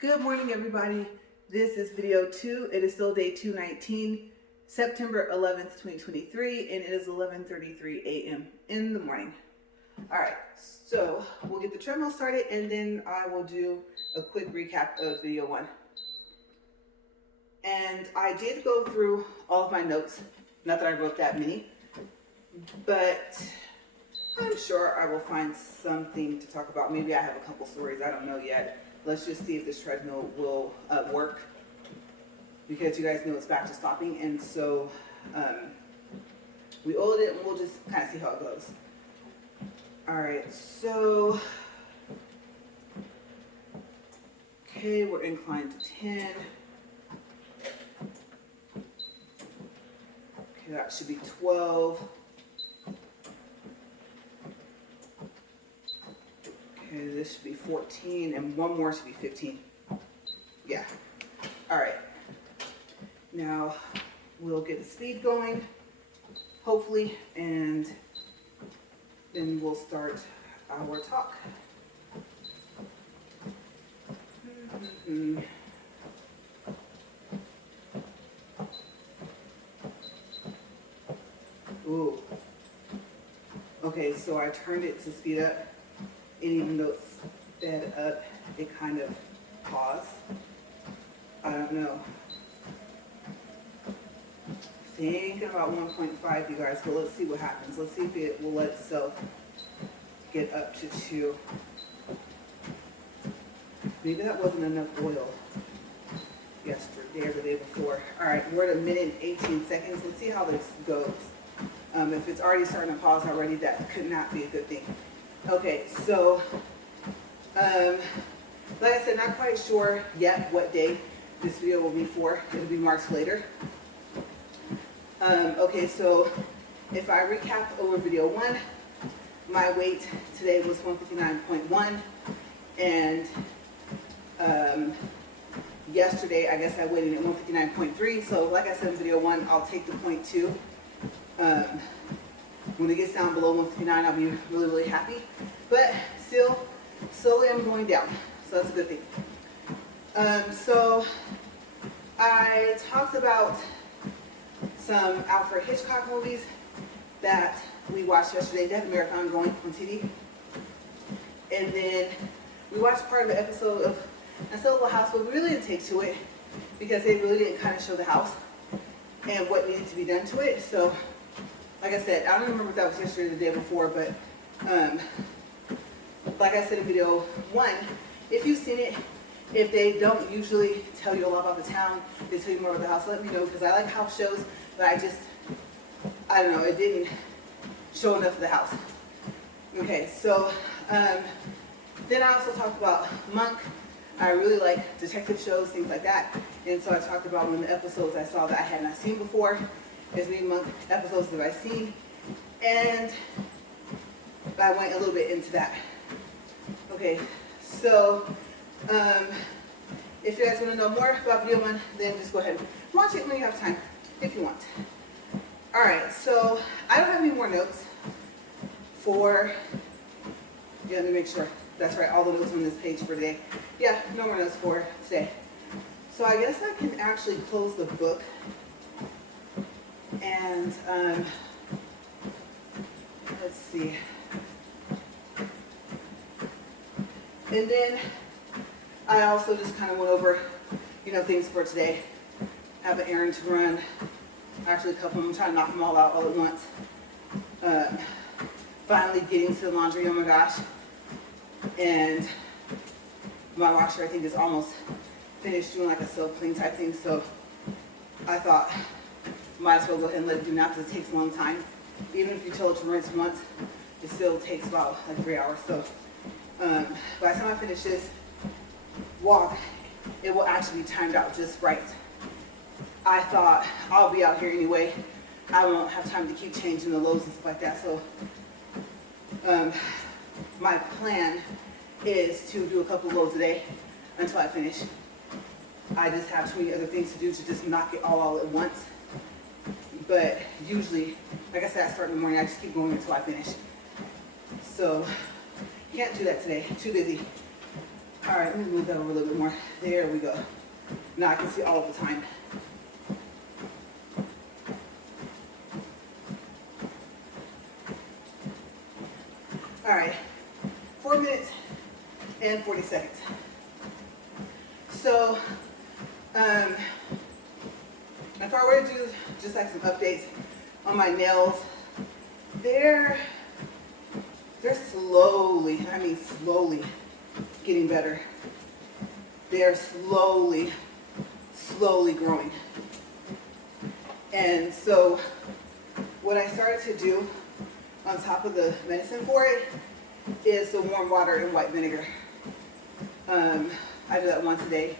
Good morning, everybody. This is video 2. It is still day 219, September 11th, 2023, and it is 11:33 a.m. in the morning. All right, so we'll get the treadmill started, and then I will do a quick recap of video 1. And I did go through all of my notes. Not that I wrote that many, but I'm sure I will find something to talk about. Maybe I have a couple stories. I don't know yet. Let's just see if this treadmill will work, because you guys know it's back to stopping, and so we oiled it, and we'll just kind of see how it goes. All right, so okay, we're inclined to 10. Okay, that should be 12. Okay, this should be 14, and one more should be 15. Yeah. All right. Now we'll get the speed going, hopefully, and then we'll start our talk. Ooh. Okay, so I turned it to speed up. And even though it's sped up, it kind of paused. I don't know. Thinking about 1.5, you guys, but let's see what happens. Let's see if it will let itself get up to 2. Maybe that wasn't enough oil yesterday or the day before. All right, we're at 1 minute and 18 seconds. Let's see how this goes. If it's already starting to pause already, that could not be a good thing. Okay, so, like I said, not quite sure yet what day this video will be for. It'll be marked later. Okay, so if I recap over video 1, my weight today was 159.1, and yesterday I guess I weighed in at 159.3. So like I said in video 1, I'll take the 0.2. When it gets down below 159, I'll be really, really happy. But still, slowly I'm going down. So that's a good thing. So I talked about some Alfred Hitchcock movies that we watched yesterday. They had the marathon going on TV. And then we watched part of an episode of A Little House, but we really didn't take to it because they really didn't kind of show the house and what needed to be done to it. So like I said, I don't remember if that was yesterday or the day before, but like I said in video 1, if you've seen it, if they don't usually tell you a lot about the town, they tell you more about the house, let me know, because I like house shows, but I don't know, it didn't show enough of the house. Okay, so then I also talked about Monk. I really like detective shows, things like that, and so I talked about one of the episodes I saw that I had not seen before. As many Monk episodes that I've seen, and I went a little bit into that. Okay, so if you guys want to know more about video 1, then just go ahead and watch it when you have time, if you want. All right, so I don't have any more notes for, yeah, let me make sure, that's right, all the notes on this page for today. Yeah, no more notes for today. So I guess I can actually close the book. And let's see. And then I also just kind of went over, things for today. I have an errand to run. Actually, a couple of them. I'm trying to knock them all out all at once. Finally getting to the laundry. Oh my gosh. And my washer, I think, is almost finished doing like a self-clean type thing. So I thought, might as well go ahead and let it do now because it takes a long time. Even if you tell it to rinse once, it still takes about like 3 hours. So by the time I finish this walk, it will actually be timed out just right. I thought I'll be out here anyway. I won't have time to keep changing the loads and stuff like that. So my plan is to do a couple loads a day until I finish. I just have too many other things to do to just knock it all at once. But usually, like I said, I start in the morning, I just keep going until I finish. So, can't do that today, too busy. All right, let me move that over a little bit more. There we go. Now I can see all the time. All right, 4 minutes and 40 seconds. So, if I were to do just like some updates on my nails, they're slowly, I mean slowly getting better. They're slowly growing. And so what I started to do on top of the medicine for it is the warm water and white vinegar. I do that once a day.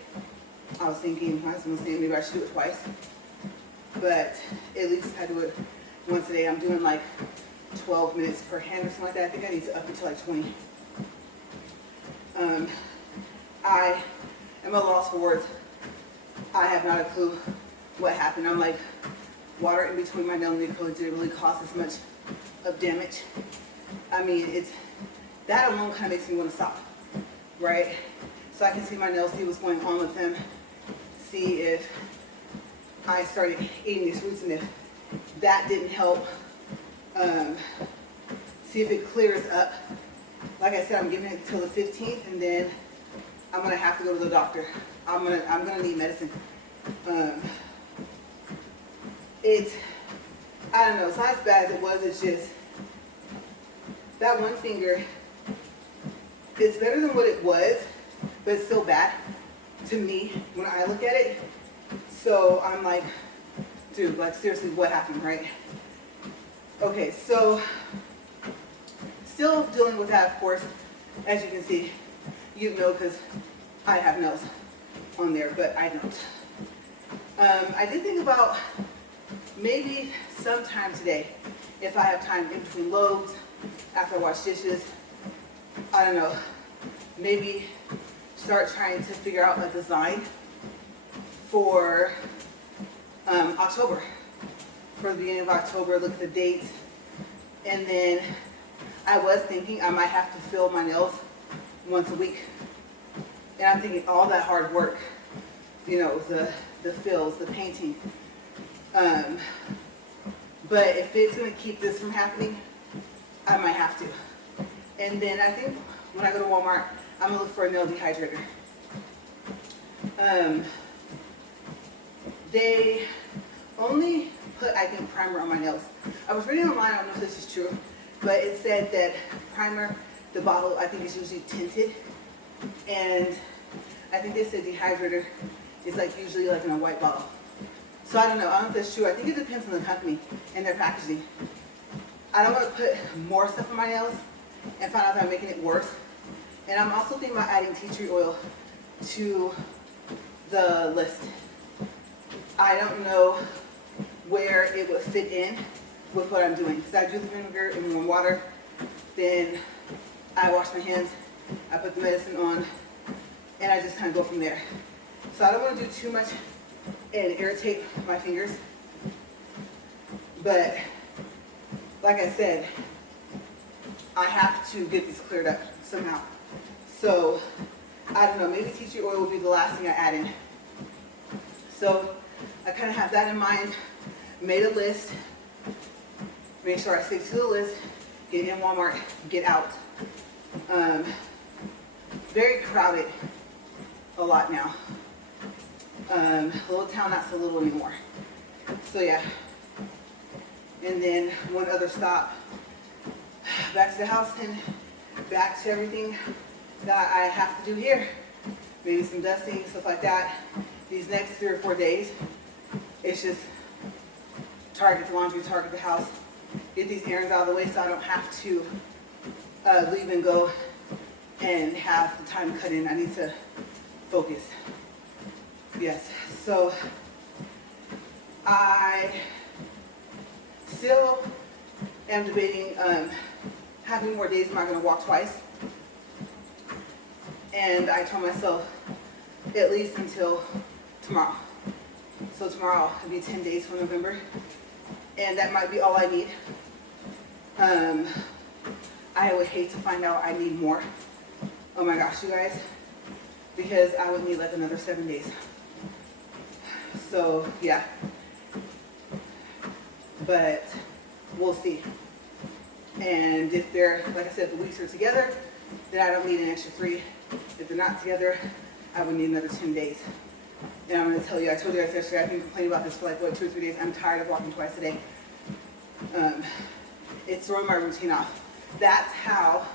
I was thinking, my husband was saying maybe I should do it twice. But at least I do it once a day. I'm doing like 12 minutes per hand or something like that. I think I need to up it to like 20. I am at a loss for words. I have not a clue what happened. I'm like, water in between my nail and nail polish didn't really cause as much of damage. I mean, that alone kind of makes me want to stop, right? So I can see my nails, see what's going on with them, see if I started eating these fruits, and if that didn't help, see if it clears up. Like I said, I'm giving it until the 15th, and then I'm gonna have to go to the doctor. I'm gonna need medicine. I don't know, it's not as bad as it was. It's just that one finger, it's better than what it was, but it's still bad to me when I look at it. So I'm like, dude, like seriously, what happened, right? Okay, so still dealing with that, of course. As you can see, you know, because I have nails on there, but I don't. I did think about maybe sometime today, if I have time in between loads, after I wash dishes, I don't know, maybe start trying to figure out a design for October. For the beginning of October, look at the dates. And then I was thinking I might have to fill my nails once a week. And I'm thinking all that hard work, you know, the fills, the painting. But if it's going to keep this from happening, I might have to. And then I think when I go to Walmart, I'm going to look for a nail dehydrator. They only put, I think, primer on my nails. I was reading online, I don't know if this is true, but it said that primer, the bottle, I think is usually tinted. And I think they said dehydrator is like usually like in a white bottle. So I don't know if that's true. I think it depends on the company and their packaging. I don't want to put more stuff on my nails and find out that I'm making it worse. And I'm also thinking about adding tea tree oil to the list. I don't know where it would fit in with what I'm doing. Because I do the vinegar in warm water, then I wash my hands, I put the medicine on, and I just kind of go from there. So I don't want to do too much and irritate my fingers. But like I said, I have to get this cleared up somehow. So I don't know, maybe tea tree oil will be the last thing I add in. So I kind of have that in mind, made a list, make sure I stick to the list, get in Walmart, get out. Very crowded a lot now. Little town, not so little anymore. So yeah. And then one other stop, back to the house and back to everything that I have to do here. Maybe some dusting, stuff like that. These next 3 or 4 days, it's just target the laundry, target the house, get these errands out of the way so I don't have to leave and go and have the time cut in. I need to focus. Yes, so I still am debating how many more days am I going to walk twice. And I told myself at least until tomorrow. So tomorrow will be 10 days for November. And that might be all I need. I would hate to find out I need more. Oh my gosh, you guys. because I would need like another 7 days. So yeah, but we'll see. And if they're, like I said, the weeks are together, then I don't need an extra 3. If they're not together, I would need another 10 days. And I'm going to tell you, I told you guys yesterday, I've been complaining about this for like, what, 2 or 3 days. I'm tired of walking twice a day. It's throwing my routine off. That's how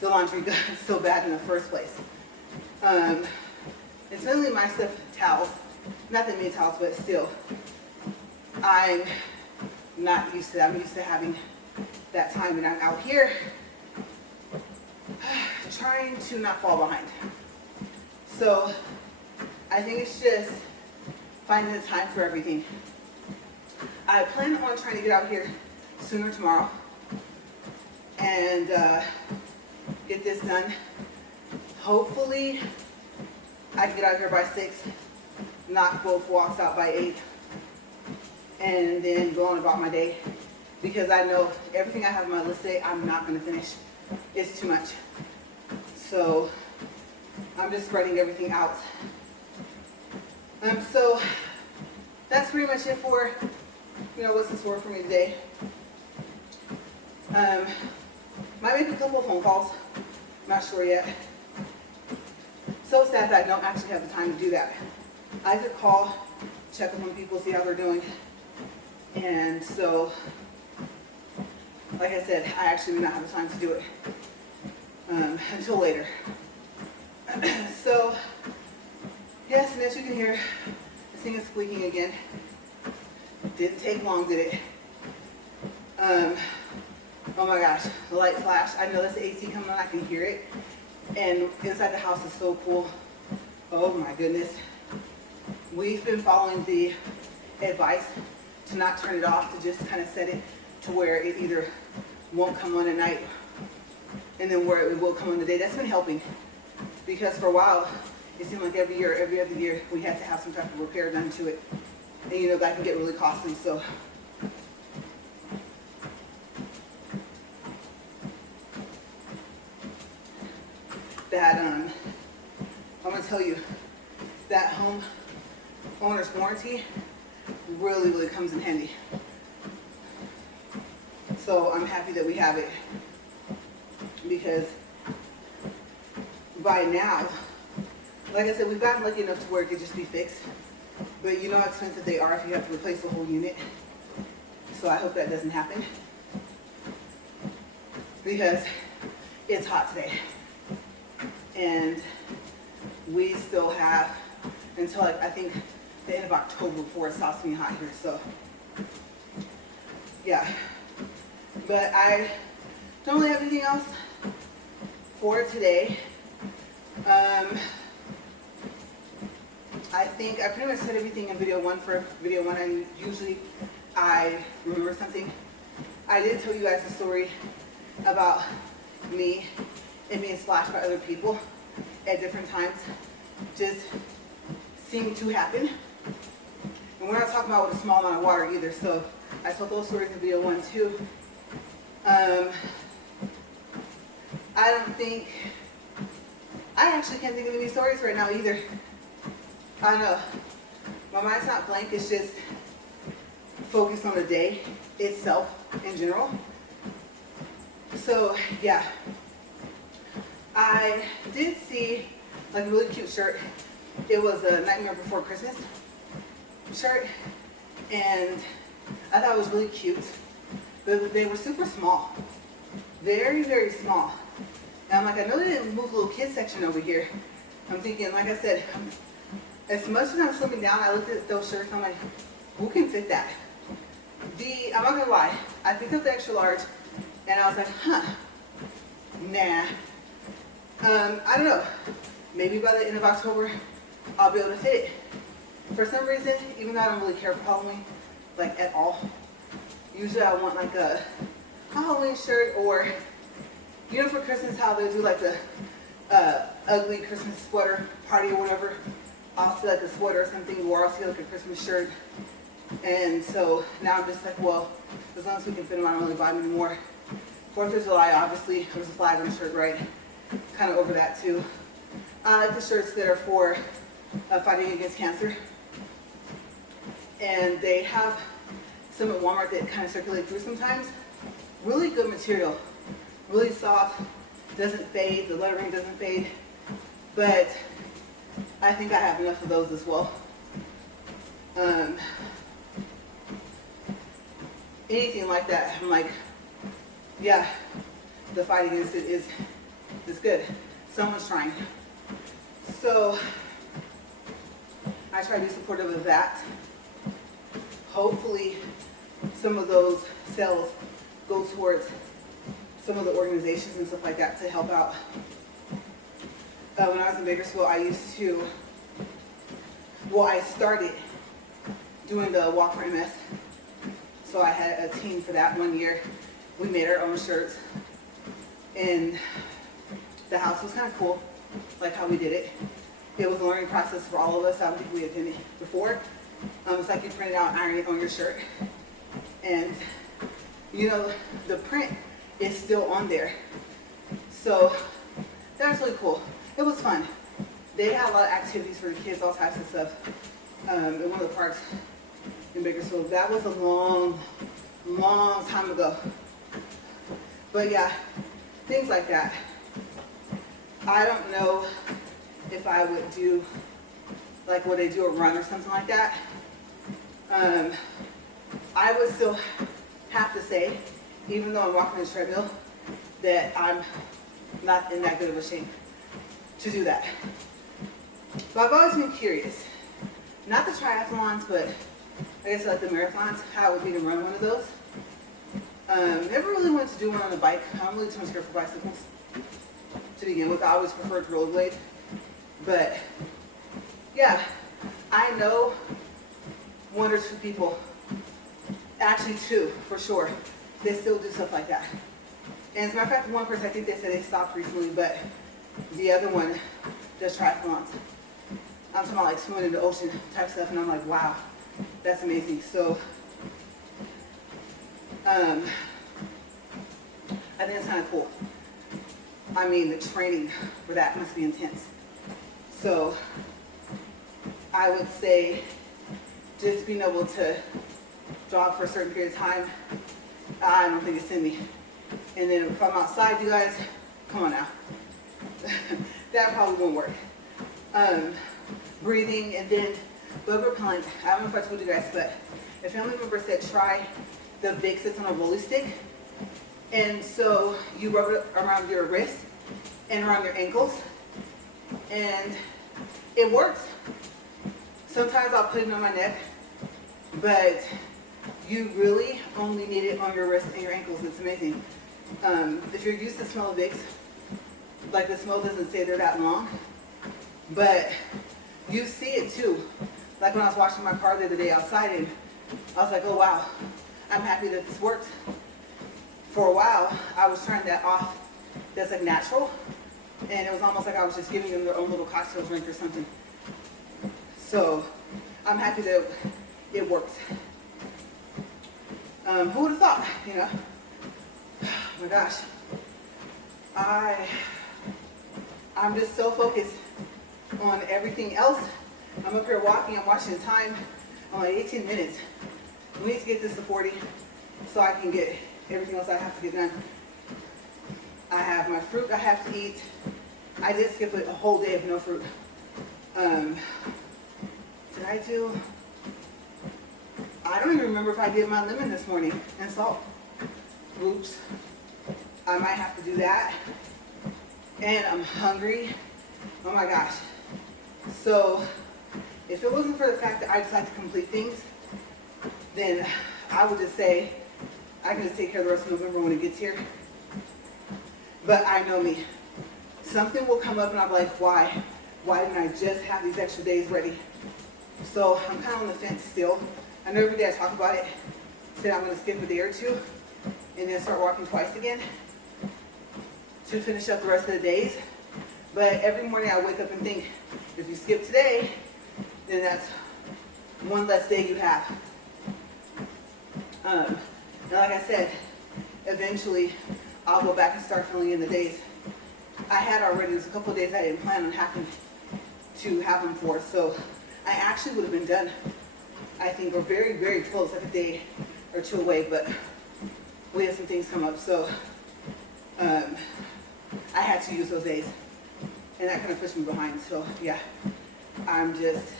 the laundry got so bad in the first place. It's mainly my stuff, towels. Not that many towels, but still. I'm not used to that. I'm used to having that time when I'm out here trying to not fall behind. So I think it's just finding the time for everything. I plan on trying to get out here sooner tomorrow and get this done. Hopefully I can get out here by 6, knock both walks out by 8, and then go on about my day, because I know everything I have on my list today I'm not going to finish. It's too much. So I'm just spreading everything out. So that's pretty much it for, what's in store for me today. Might make a couple of phone calls. Not sure yet. So sad that I don't actually have the time to do that. I could call, check up on people, see how they're doing. And so, like I said, I actually do not have the time to do it until later. So, yes, and as you can hear, this thing is squeaking again. Didn't take long, did it? Oh my gosh, the light flash. I know that's the AC coming on, I can hear it. And inside the house is so cool. Oh my goodness. We've been following the advice to not turn it off, to just kind of set it to where it either won't come on at night and then where it will come on the day. That's been helping, because for a while it seemed like every other year we had to have some type of repair done to it, and that can get really costly. So that I'm gonna tell you that home owner's warranty really comes in handy. So I'm happy that we have it, because by now, like I said, we've gotten lucky enough to where it could just be fixed. But you know how expensive they are if you have to replace the whole unit. So I hope that doesn't happen, because it's hot today. And we still have until I think the end of October before it stops being hot here. So yeah, but I don't really have anything else for today. I think I pretty much said everything in video 1 for video 1, and usually I remember something. I did tell you guys a story about me and being splashed by other people at different times just seemed to happen. And we're not talking about with a small amount of water either, so I told those stories in video 1 too. I actually can't think of any stories right now either. I don't know. My mind's not blank, it's just focused on the day itself in general. So yeah, I did see like a really cute shirt. It was a Nightmare Before Christmas shirt, and I thought it was really cute. But they were super small, very small. And I'm like, I know they didn't move the little kids section over here. I'm thinking, like I said, as much as I'm slimming down, I looked at those shirts and I'm like, who can fit that? I'm not gonna lie, I picked up the extra large and I was like, nah. I don't know, maybe by the end of October, I'll be able to fit it. For some reason, even though I don't really care for Halloween, like at all, usually I want like a Halloween shirt, or for Christmas how they do like the ugly Christmas sweater party or whatever. I'll see like a sweater or something, or I'll see like a Christmas shirt. And so now I'm just like, well, as long as we can fit them, I don't really buy them anymore. 4th of July, obviously, there's a flag on the shirt, right? Kind of over that too. I like the shirts that are for fighting against cancer. And they have some at Walmart that kind of circulate through sometimes. Really good material, really soft, doesn't fade, the lettering doesn't fade. But I think I have enough of those as well. Anything like that, I'm like, yeah, the fight against it is good. Someone's trying. So I try to be supportive of that. Hopefully some of those sales go towards some of the organizations and stuff like that to help out. When I was in Bakersfield, I started doing the Walk for MS. So I had a team for that one year. We made our own shirts. And the house was kind of cool, like how we did it. It was a learning process for all of us. I don't think we had done it before. It's like you print it out and iron it on your shirt. And, you know, the print is still on there. So that was really cool. It was fun. They had a lot of activities for the kids, all types of stuff, in one of the parks in Bakersfield. That was a long, long time ago. But yeah, things like that. I don't know if I would do like what they do a run or something like that. I would still have to say, even though I'm walking the treadmill, that I'm not in that good of a shape to do that. So I've always been curious, not the triathlons, but I guess like the marathons, how it would be to run one of those. Never really wanted to do one on a bike. I'm really too much scared for bicycles to begin with. I always preferred rollerblade. But yeah, I know one or two people, actually two for sure, they still do stuff like that. And as a matter of fact, one person, I think they said they stopped recently, but the other one does triathlons. I'm talking about like swimming in the ocean type stuff, and I'm like, wow, that's amazing. So I think it's kind of cool. I mean, the training for that must be intense. So I would say just being able to jog for a certain period of time, I don't think it's in me. And then if I'm outside, you guys, come on now. That probably won't work. Breathing, and then bug repellent. I don't know if I told you guys, but a family member said try the Vicks that's on a rolly stick. And so you rub it around your wrist and around your ankles, and it works. Sometimes I'll put it on my neck, but you really only need it on your wrist and your ankles. It's amazing. If you're used to the smell of Vicks, like the smell doesn't stay there that long, but you see it too. Like when I was washing my car the other day outside, and I was like, oh wow, I'm happy that this works. For a while, I was trying that off that's like natural, and it was almost like I was just giving them their own little cocktail drink or something. So I'm happy that it works. Who would have thought, you know? Oh my gosh. I'm just so focused on everything else. I'm up here walking, I'm watching the time. I'm like 18 minutes. We need to get this to 40 so I can get everything else I have to get done. I have my fruit I have to eat. I did skip a whole day of no fruit. Did I do? I don't even remember if I did my lemon this morning and salt. Oops. I might have to do that. And I'm hungry. Oh my gosh. So if it wasn't for the fact that I just like to complete things, then I would just say I can just take care of the rest of November when it gets here. But I know me. Something will come up and I'll be like, why? Why didn't I just have these extra days ready? So I'm kind of on the fence still. I know every day I talk about it. Said I'm going to skip a day or two and then start walking twice again to finish up the rest of the days. But every morning I wake up and think, if you skip today, then that's one less day you have. And like I said, eventually I'll go back and start filling in the days. I had already, there's a couple of days I didn't plan on having to have them for, so I actually would have been done, I think, or very, very close, like a day or two away, but we had some things come up, so I had to use those days, and that kind of pushed me behind. So yeah, I'm just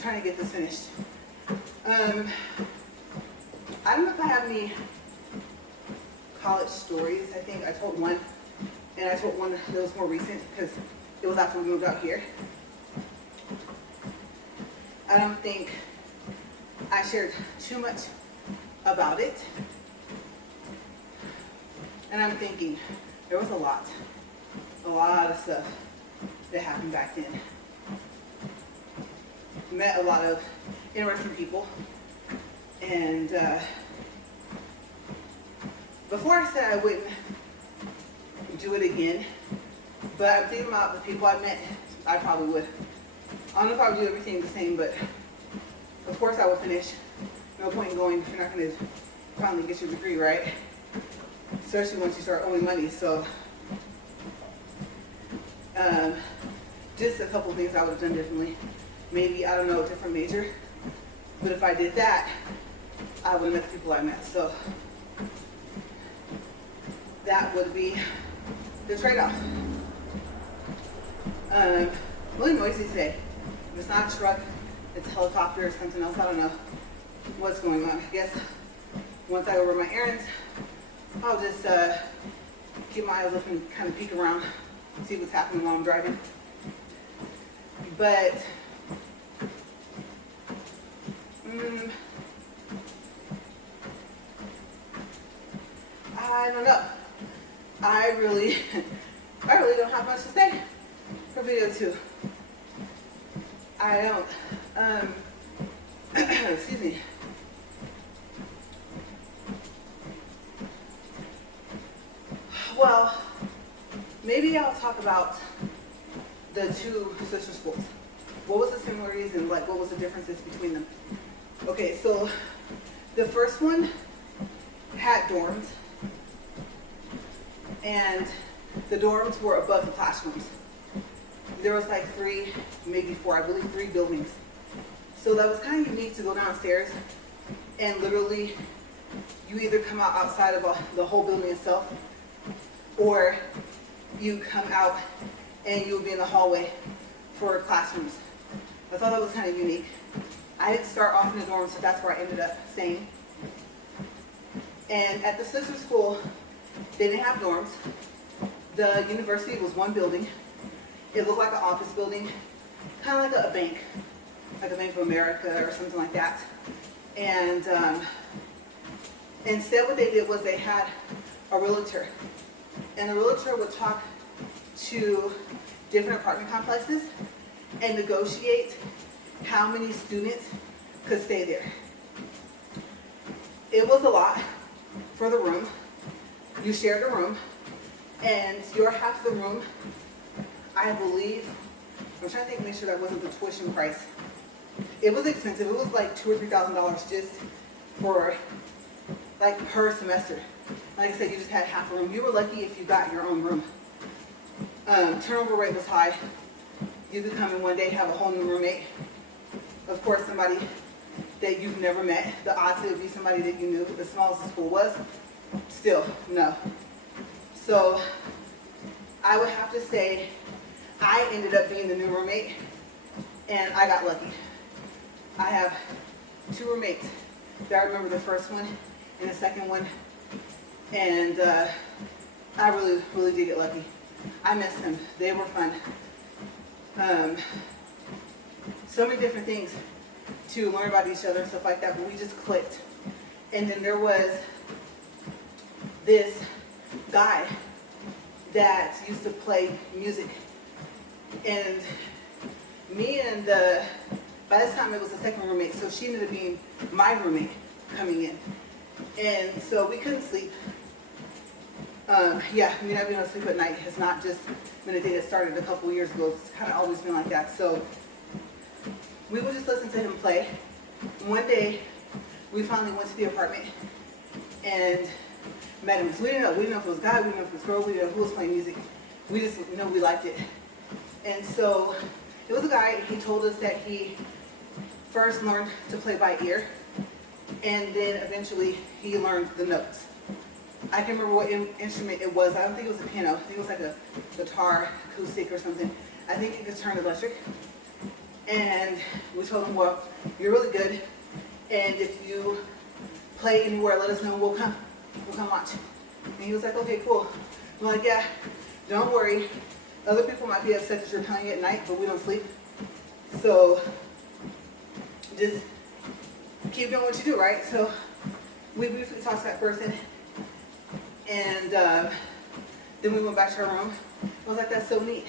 trying to get this finished. I don't know if I have any college stories. I think I told one, and I told one that was more recent because it was after we moved out here. I don't think I shared too much about it. And I'm thinking, there was a lot of stuff that happened back then. Met a lot of interesting people. And before I said I wouldn't do it again, but I'm thinking about the people I met, I probably would. I don't know if I would do everything the same, but of course I would finish. No point in going if you're not going to finally get your degree, right? Especially once you start owing money. So just a couple of things I would have done differently. Maybe, I don't know, a different major. But if I did that, I would have met the people I met. So that would be the trade-off. Really noisy today. If it's not a truck, it's a helicopter or something else. I don't know what's going on. I guess once I go over my errands, I'll just keep my eyes open and kind of peek around, see what's happening while I'm driving. But I don't know. I really don't have much to say for video 2. I don't. Excuse me. Well, maybe I'll talk about the two sister schools. What was the similarities and what was the differences between them? Okay, so the first one had dorms, and the dorms were above the classrooms. There was like 3, maybe 4, I believe 3 buildings. So that was kind of unique to go downstairs and literally you either come out outside of the whole building itself, or you come out and you'll be in the hallway for classrooms. I thought that was kind of unique. I didn't start off in the dorms, so that's where I ended up staying. And at the sister school, they didn't have dorms. The university was one building. It looked like an office building, kind of like a bank, like a Bank of America or something like that. And instead what they did was they had a realtor. And the realtor would talk to different apartment complexes and negotiate how many students could stay there. It was a lot for the room. You shared a room, and your half of the room, I believe, I'm trying to think, make sure that wasn't the tuition price. It was expensive. It was like $2,000 or $3,000 just for, like, per semester. Like I said, you just had half a room. You were lucky if you got your own room. Turnover rate was high. You could come in one day, have a whole new roommate. Of course, somebody that you've never met. The odds it would be somebody that you knew, as small as the school was, still, no. So I would have to say I ended up being the new roommate, and I got lucky. I have 2 roommates. I remember the first one and the second one, and I really, really did get lucky. I missed them. They were fun. So many different things to learn about each other and stuff like that, but we just clicked. And then there was this guy that used to play music. And me and by this time it was the second roommate, so she ended up being my roommate coming in. And so we couldn't sleep. Yeah, I mean, I've been able to sleep at night. It's not just been a day that started a couple years ago. It's kind of always been like that. So we would just listen to him play. One day, we finally went to the apartment, and met him. So we didn't know. We didn't know if it was a guy, we didn't know if it was a girl, we didn't know who was playing music. We just know we liked it. And so it was a guy. He told us that he first learned to play by ear, and then eventually he learned the notes. I can't remember what instrument it was. I don't think it was a piano. I think it was like a guitar, acoustic or something. I think it could turn electric. And we told him, well, you're really good, and if you play anywhere, let us know, we'll come watch. And he was like, okay, cool. I'm like, yeah, don't worry. Other people might be upset that you're playing at night, but we don't sleep. So just keep doing what you do, right? So we briefly talked to that person, and then we went back to our room. I was like, that's so neat.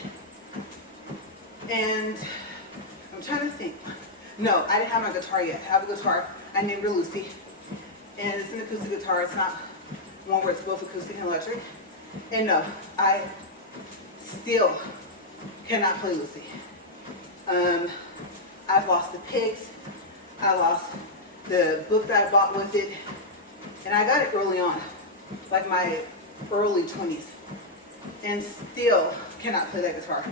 And I'm trying to think. No, I didn't have my guitar yet. I have a guitar. I named her Lucy. And it's an acoustic guitar. It's not one where it's both acoustic and electric. And no, I still cannot play Lucy. I've lost the picks. I lost the book that I bought with it. And I got it early on, like my early 20s. And still cannot play that guitar.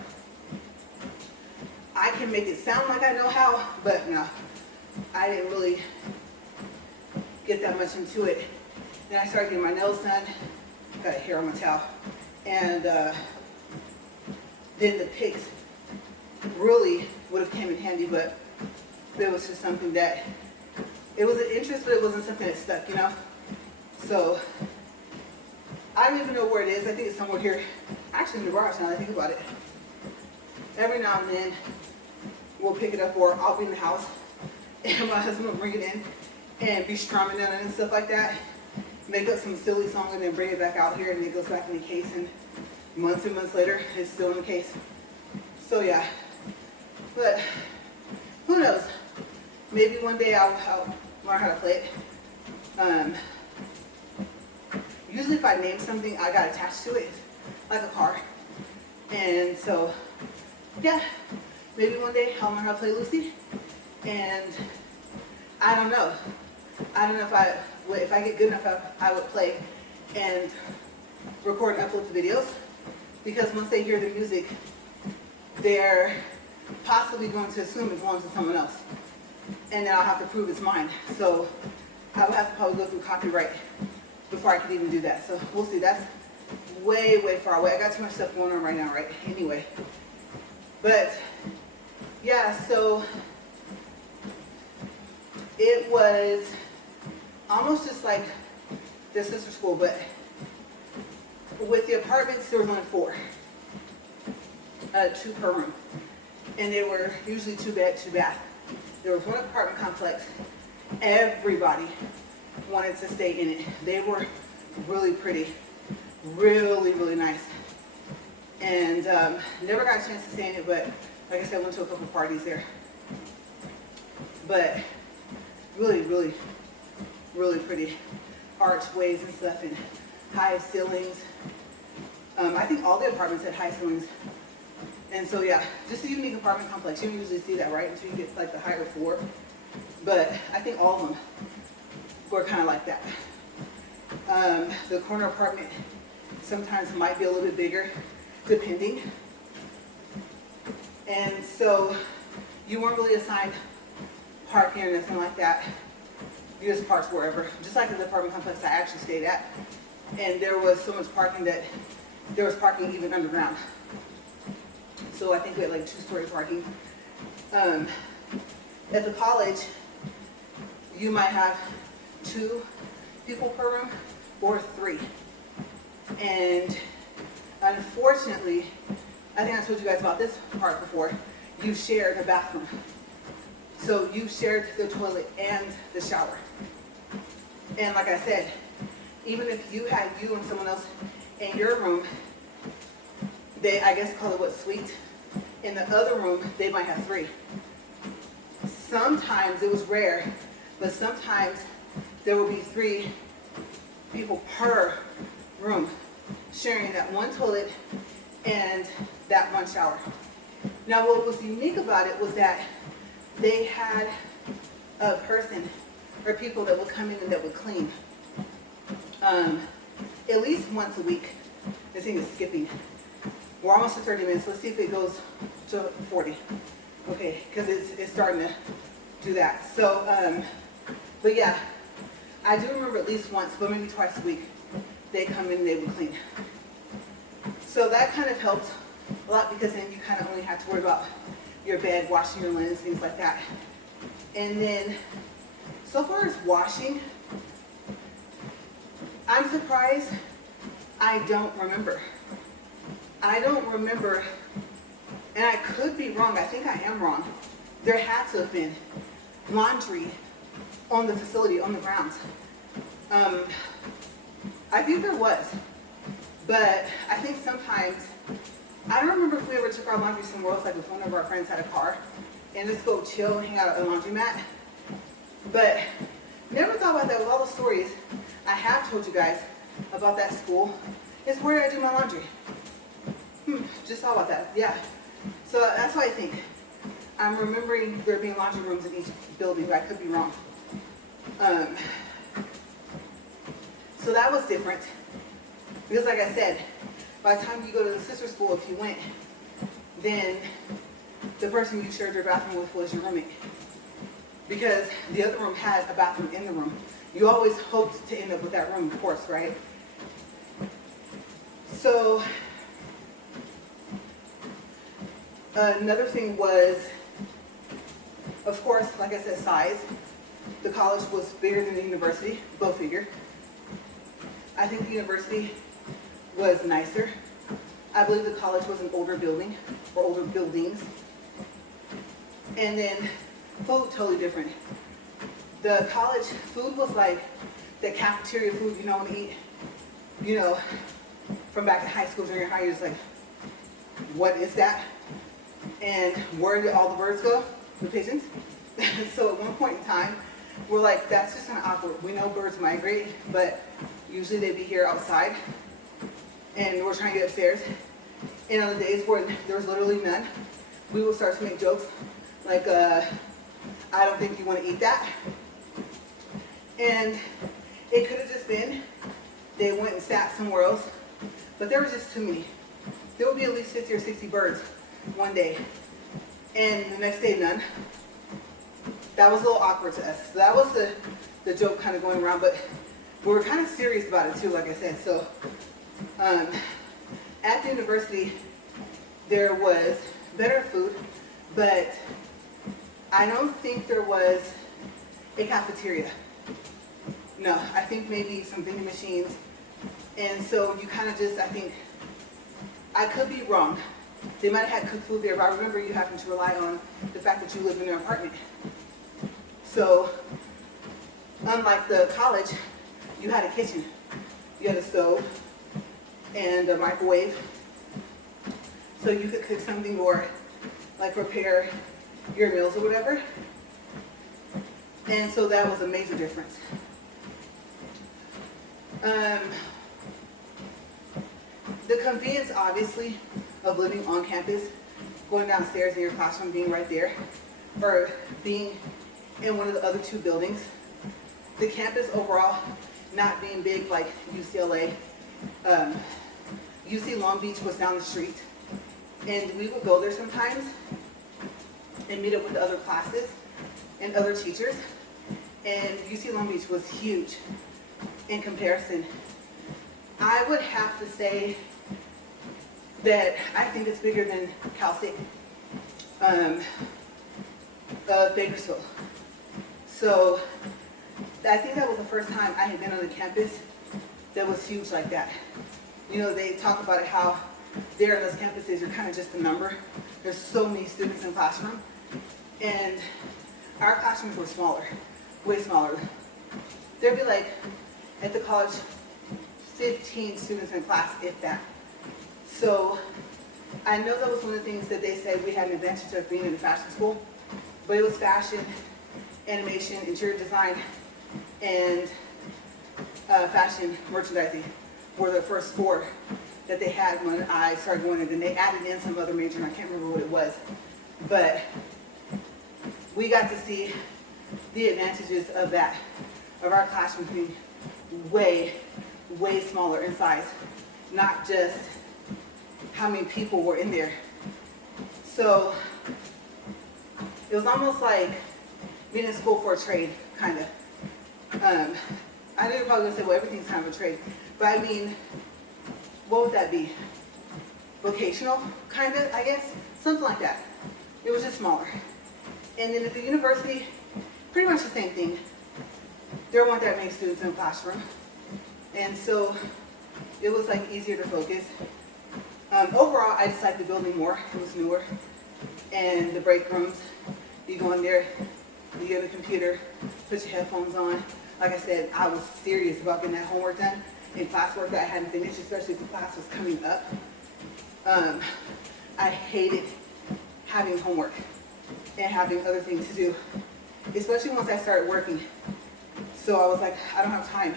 I can make it sound like I know how, but no, I didn't really get that much into it. Then I started getting my nails done, got hair on my towel, and then the picks really would have came in handy, but it was just something that, it was an interest, but it wasn't something that stuck, you know? So, I don't even know where it is. I think it's somewhere here, actually in the garage now that I think about it. Every now and then, we'll pick it up, or I'll be in the house, and my husband will bring it in and be strumming on it and stuff like that. Make up some silly song and then bring it back out here, and it goes back in the case, and months and months later, it's still in the case. So yeah, but who knows? Maybe one day I'll learn how to play it. Usually if I name something, I got attached to it, like a car. And so, yeah, maybe one day I'll learn how to play Lucy. And I don't know. I don't know if I get good enough, I would play and record and upload the videos. Because once they hear the music, they're possibly going to assume it belongs to someone else. And then I'll have to prove it's mine. So I would have to probably go through copyright before I could even do that. So we'll see. That's way, way far away. I got too much stuff going on right now, right? Anyway. But, yeah, so it was almost just like the sister school, but with the apartments, there was only 4. 2 per room. And they were usually 2 bed, 2 bath. There was one apartment complex. Everybody wanted to stay in it. They were really pretty, really, really nice. And never got a chance to stay in it, but like I said, I went to a couple parties there. But really, really, really pretty archways and stuff, and high ceilings. I think all the apartments had high ceilings. And so yeah, just a unique apartment complex. You don't usually see that, right? Until you get like the higher floor. But I think all of them were kind of like that. The corner apartment sometimes might be a little bit bigger, depending. And so you weren't really assigned parking or nothing like that. You just parked wherever. Just like in the apartment complex I actually stayed at. And there was so much parking that there was parking even underground. So I think we had like 2-story parking. At the college, you might have 2 people per room or 3. And unfortunately, I think I told you guys about this part before, you shared a bathroom. So you shared the toilet and the shower. And like I said, even if you had you and someone else in your room, they, I guess, call it what, suite? In the other room, they might have 3. Sometimes, it was rare, but sometimes there would be 3 people per room sharing that one toilet and that one shower. Now, what was unique about it was that they had a person or people that would come in and that would clean. at least once a week. This thing is skipping. We're almost to 30 minutes. Let's see if it goes to 40. Okay, because it's starting to do that. So, but yeah, I do remember at least once, but maybe twice a week, they come in and they would clean. So that kind of helped a lot because then you kind of only have to worry about your bed, washing your linens, things like that. And then, so far as washing, I'm surprised I don't remember. I don't remember, and I could be wrong. I think I am wrong. There had to have been laundry on the facility, on the grounds. I think there was, but I think sometimes, I don't remember if we ever took our laundry somewhere else, like if one of our friends had a car, and just go chill and hang out at a laundromat. But never thought about that with all the stories I have told you guys about that school. It's where I do my laundry. Just thought about that, yeah. So that's what I think. I'm remembering there being laundry rooms in each building, but I could be wrong. So that was different. Because like I said, by the time you go to the sister school, if you went, then the person you shared your bathroom with was your roommate. Because the other room had a bathroom in the room. You always hoped to end up with that room, of course, right? So another thing was, of course, like I said, size. The college was bigger than the university, go figure. I think the university was nicer. I believe the college was an older building, or older buildings. And then food, totally different. The college food was like the cafeteria food you know and eat, you know, from back in high school, junior high, you're just like, what is that? And where did all the birds go? The pigeons. So at one point in time, we're like, that's just kind of awkward. We know birds migrate, but usually they'd be here outside, and we're trying to get upstairs. And on the days where there was literally none, we would start to make jokes like, I don't think you want to eat that. And it could have just been they went and sat somewhere else, but there was just too many. There would be at least 50 or 60 birds one day, and the next day none. That was a little awkward to us. So that was the joke kind of going around, but we were kind of serious about it too, like I said. So at the university, there was better food, but I don't think there was a cafeteria. No, I think maybe some vending machines. And so you kind of just, I think, I could be wrong. They might have had cooked food there, but I remember you having to rely on the fact that you live in an apartment. So, unlike the college, you had a kitchen. You had a stove and a microwave. So you could cook something or like prepare your meals or whatever. And so that was a major difference. The convenience, obviously, of living on campus, going downstairs in your classroom, being right there, or being in one of the other two buildings. The campus overall not being big like UCLA. UC Long Beach was down the street, and we would go there sometimes and meet up with the other classes and other teachers. And UC Long Beach was huge in comparison. I would have to say that I think it's bigger than Cal State, Bakersfield. So I think that was the first time I had been on a campus that was huge like that. You know, they talk about it how there in those campuses you're kind of just a number. There's so many students in the classroom, and our classrooms were smaller, way smaller. There'd be like, at the college, 15 students in class, if that. So I know that was one of the things that they said we had an advantage of being in a fashion school, but it was fashion, animation, interior design, and fashion merchandising were the first four that they had when I started going, and then they added in some other major, and I can't remember what it was. But we got to see the advantages of that, of our classroom being way, way smaller in size, not just how many people were in there. So it was almost like being in school for a trade, kind of. I know you're probably gonna say, well, everything's kind of a trade, but I mean, what would that be? Vocational, kind of, I guess, something like that. It was just smaller. And then at the university, pretty much the same thing. There weren't that many students in the classroom, and so it was like easier to focus. Overall, I just liked the building more. It was newer, and the break rooms, you go in there, you get a computer, put your headphones on. Like I said, I was serious about getting that homework done and classwork that I hadn't finished, especially if the class was coming up. I hated having homework and having other things to do, especially once I started working. So I was like, I don't have time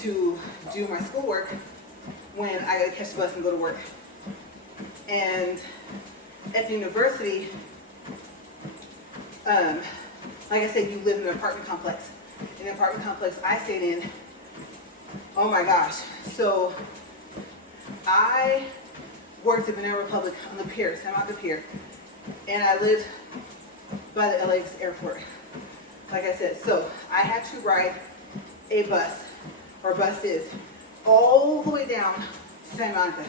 to do my schoolwork when I gotta catch the bus and go to work. And at the university, like I said, you live in an apartment complex. In the apartment complex I stayed in, oh my gosh. So I worked at Banana Republic on the pier, semi-the pier, and I lived by the LA's airport. Like I said, so I had to ride a bus, or buses, all the way down to Santa Monica.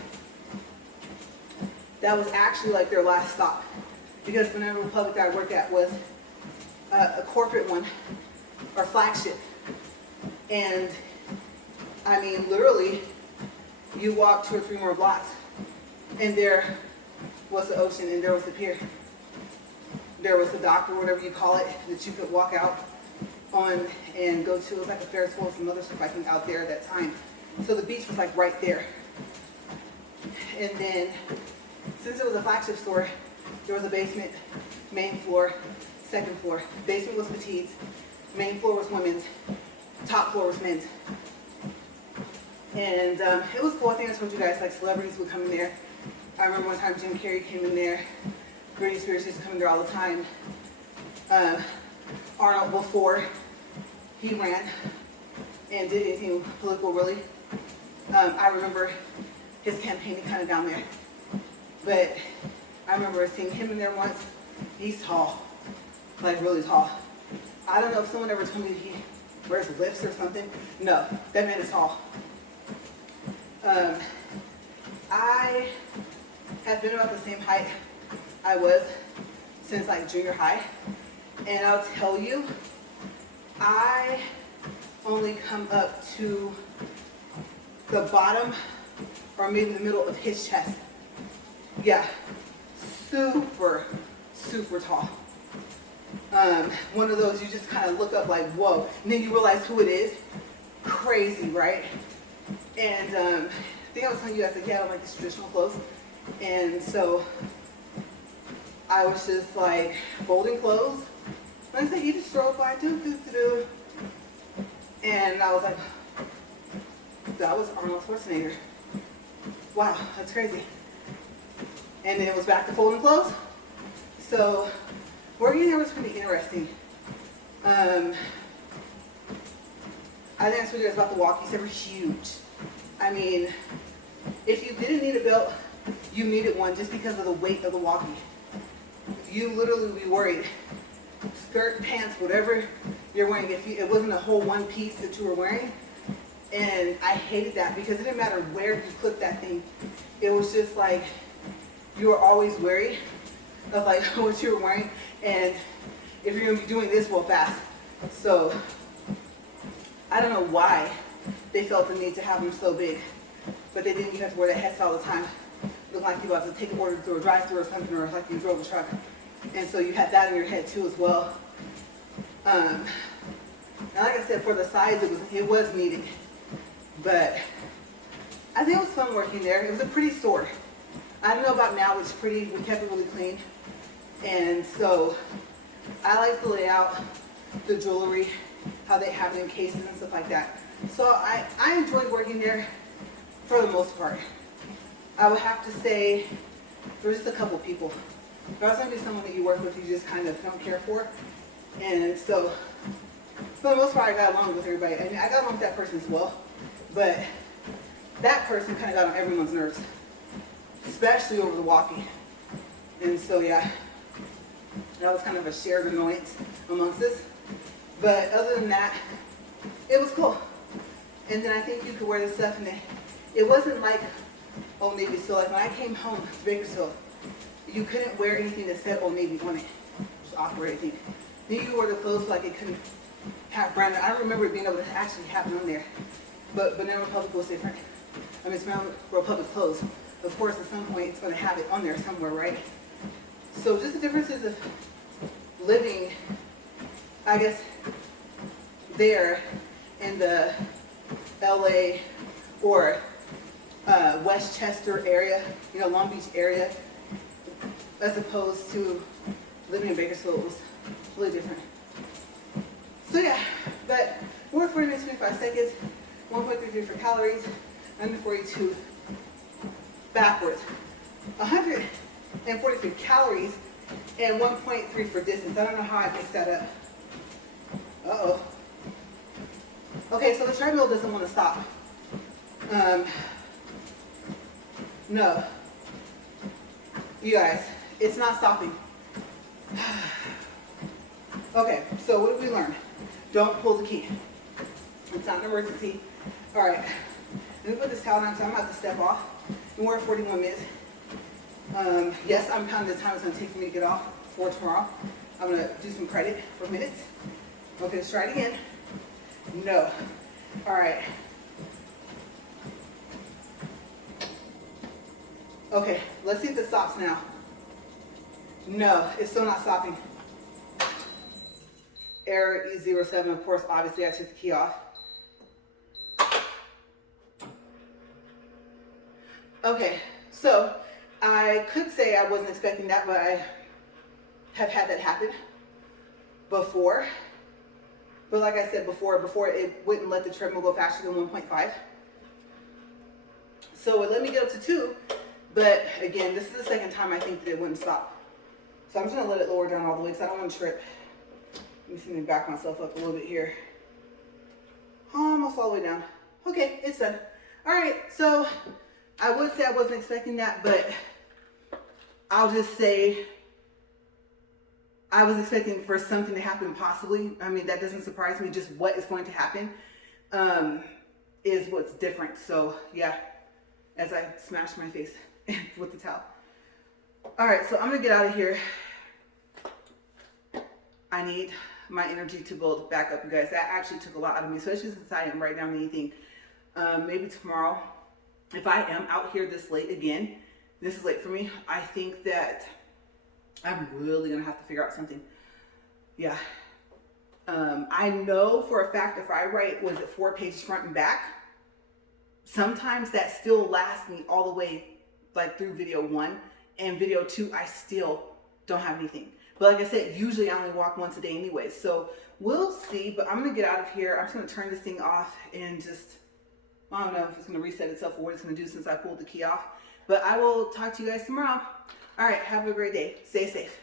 That was actually like their last stop, because Banana Republic that I worked at was a corporate one, or flagship. And I mean, literally, you walk 2 or 3 more blocks, and there was the ocean, and there was the pier. There was the dock, or whatever you call it, that you could walk out on and go to. It was like a Ferris wheel, some other stuff I think out there at that time. So the beach was like right there. And then, since it was a flagship store, there was a basement, main floor, second floor. Basement was petite, main floor was women's, top floor was men's. And it was cool. I think I told you guys, like, celebrities would come in there. I remember one time Jim Carrey came in there. Britney Spears used to come in there all the time. Arnold, before he ran and did anything political, really. I remember his campaigning kind of down there. But I remember seeing him in there once. He's tall, like really tall. I don't know if someone ever told me he wears lifts or something. No, that man is tall. I have been about the same height I was since like junior high. And I'll tell you, I only come up to the bottom or maybe the middle of his chest. Yeah, super, super tall. One of those you just kind of look up like, whoa, and then you realize who it is. Crazy, right? And I think I was telling you guys, like, yeah, I don't like this traditional clothes. And so I was just like folding clothes. And I said, you just stroke by, do. And I was like, that was Arnold Schwarzenegger. Wow, that's crazy. And then it was back to folding clothes. So working there was pretty interesting. I think I told you guys about the walkies. They were huge. I mean, if you didn't need a belt, you needed one just because of the weight of the walkie. You literally would be worried. Skirt, pants, whatever you're wearing, if it wasn't a whole one piece that you were wearing. And I hated that because it didn't matter where you put that thing. It was just like you were always wary of like what you were wearing and if you're gonna be doing this real fast. So I don't know why they felt the need to have them so big, but they didn't. You have to wear that headset all the time. It looked like you have to take an order through a drive-through or something, or like you drove a truck. And so you had that in your head too as well. And like I said, for the size, it was needed. But I think it was fun working there. It was a pretty store. I don't know about now, it's pretty, we kept it really clean. And so I like the layout, the jewelry, how they have it in cases and stuff like that. So I enjoyed working there for the most part. I would have to say there were just a couple people. There's going to be someone that you work with you just kind of don't care for. And so for the most part, I got along with everybody. I mean, I got along with that person as well. But that person kind of got on everyone's nerves, especially over the walking. And so yeah, that was kind of a shared annoyance amongst us. But other than that, it was cool. And then I think you could wear this stuff, and it wasn't like Old Navy. So like when I came home to Bakersfield, you couldn't wear anything that said Old Navy on it. Just awkward, I think. Then you wore the clothes like it couldn't have branding. I don't remember it being able to actually have it on there. But Banana Republic was different. I mean, it's Banana Republic clothes. Of course, at some point, it's going to have it on there somewhere, right? So just the differences of living, I guess, there in the LA or Westchester area, you know, Long Beach area, as opposed to living in Bakersfield was really different. So yeah, but more 40 minutes, 25 seconds, 1.33 for calories, under 42 backwards. 143 calories and 1.3 for distance. I don't know how I mixed that up. Uh-oh. Okay, so the treadmill doesn't want to stop. No. You guys, it's not stopping. Okay, so what did we learn? Don't pull the key. It's not an emergency. All right, let me put this towel down because I'm about to step off. And we're at 41 minutes. Yes, I'm counting the time it's going to take for me to get off for tomorrow. I'm going to do some credit for minutes. Okay, let's try it again. No. All right. Okay, let's see if it stops now. No, it's still not stopping. Error E07. Of course, obviously, I took the key off. Okay, so I could say I wasn't expecting that, but I have had that happen before. But like I said before it wouldn't let the treadmill go faster than 1.5. So it let me get up to 2, but again, this is the second time I think that it wouldn't stop. So I'm just gonna let it lower down all the way because I don't want to trip. Let me see me back myself up a little bit here. Almost all the way down. Okay, it's done. All right, so I would say I wasn't expecting that, but I'll just say I was expecting for something to happen possibly. I mean, that doesn't surprise me. Just what is going to happen is what's different. So yeah, as I smash my face with the towel. All right, so I'm gonna get out of here. I need my energy to build back up, you guys. That actually took a lot out of me, especially since I didn't write down anything. Maybe tomorrow, if I am out here this late again, this is late for me, I think that I'm really gonna have to figure out something. Yeah. I know for a fact if I write, was it 4 pages front and back, sometimes that still lasts me all the way like through video 1, and video 2, I still don't have anything. But like I said, usually I only walk once a day anyway. So we'll see, but I'm gonna get out of here. I'm just gonna turn this thing off and just, I don't know if it's gonna reset itself or what it's gonna do since I pulled the key off. But I will talk to you guys tomorrow. All right, have a great day. Stay safe.